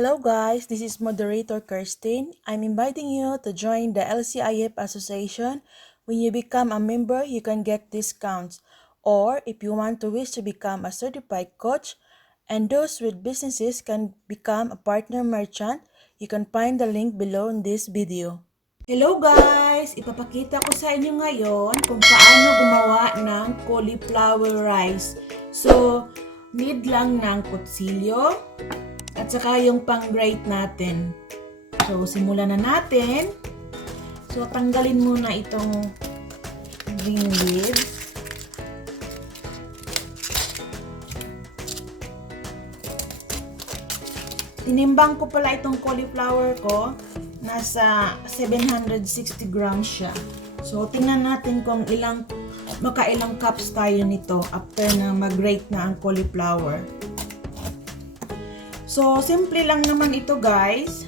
Hello guys, this is moderator Kersteen. I'm inviting you to join the LCIF Association. When you become a member, you can get discounts. Or if you want to wish to become a certified coach, and those with businesses can become a partner merchant, you can find the link below in this video. Hello guys! Ipapakita ko sa inyo ngayon kung paano gumawa ng cauliflower rice. So, need lang ng kutsilyo at saka yung pang-grate natin. So, simulan na natin. So, tanggalin muna itong green leaves. Tinimbang ko pala itong cauliflower ko. Nasa 760 grams siya. So, tingnan natin kung makailang cups tayo nito after na mag-grate na ang cauliflower. So, simple lang naman ito guys.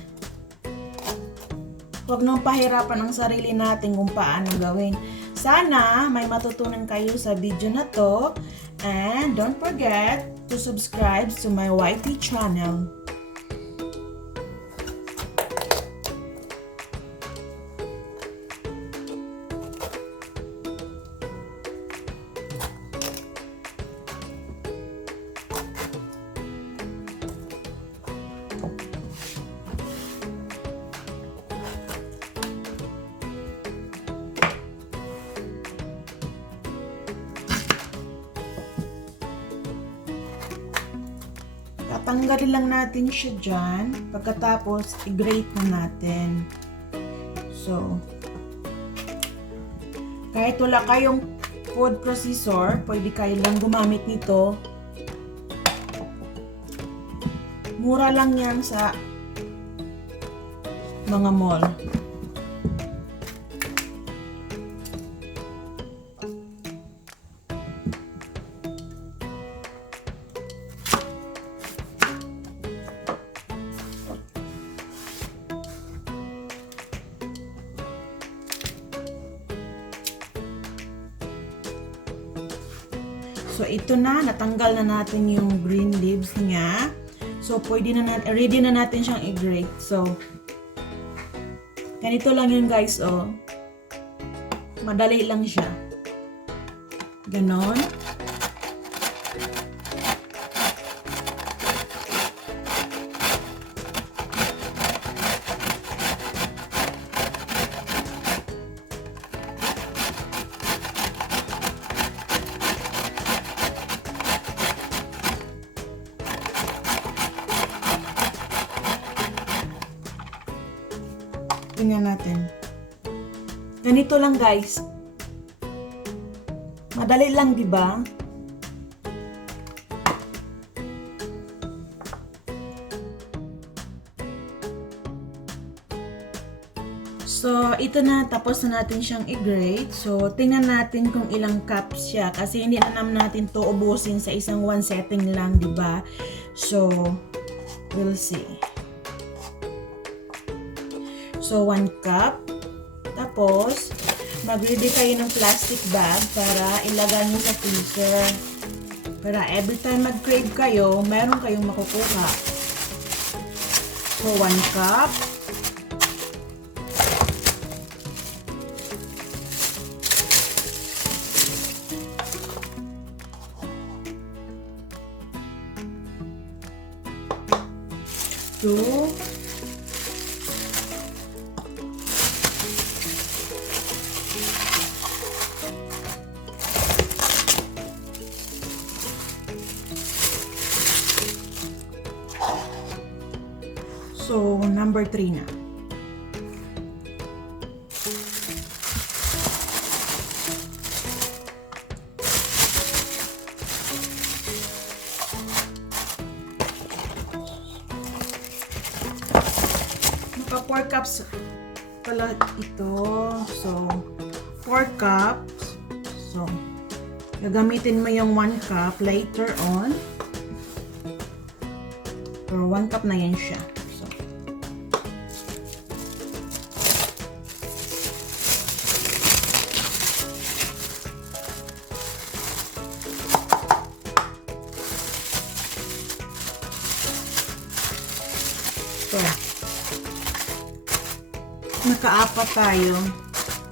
Huwag nang pahirapan ang sarili natin kung paano gawin. Sana may matutunan kayo sa video na to. And don't forget to subscribe to my YT channel. Tatanggalin lang natin siya dyan. Pagkatapos, i-grate na natin. So, kahit wala kayong food processor, pwede kayo lang gumamit nito. Mura lang yan sa mga mall. So, ito na. Natanggal na natin yung green leaves niya. So, ready na natin siyang i-grate. So, ganito lang yun guys, oh. Madali lang siya. Ganon. Tingnan natin. Ganito lang guys. Madali lang, di ba? So, ito na. Tapos na natin siyang i-grate. So, tingnan natin kung ilang cups siya. Kasi hindi na naman natin to ubusin sa isang one setting lang, di ba? So, we'll see. So, 1 cup. Tapos, mag-ready kayo ng plastic bag para ilagay nyo sa freezer. Para every time mag-crave kayo, meron kayong makukuha. So, 1 cup. Two. So, number 3 na. Maka 4 cups pala ito. So, 4 cups. So, gagamitin mo yung 1 cup later on. Or 1 cup na yan siya. nakaapat tayo.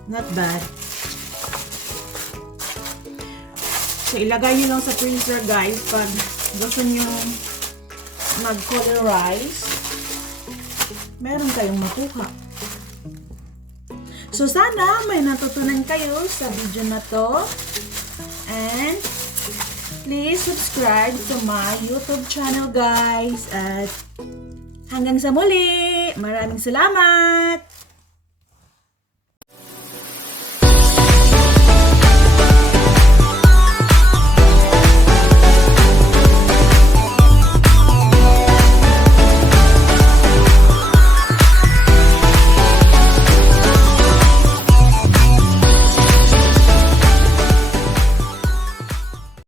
Not bad. So, ilagay nyo lang sa freezer, guys, pag gusto nyo mag-cauliflower rice. Meron kayong makuha. So, sana may natutunan kayo sa video na to. And, please subscribe to my YouTube channel, guys. At hanggang sa muli, maraming salamat!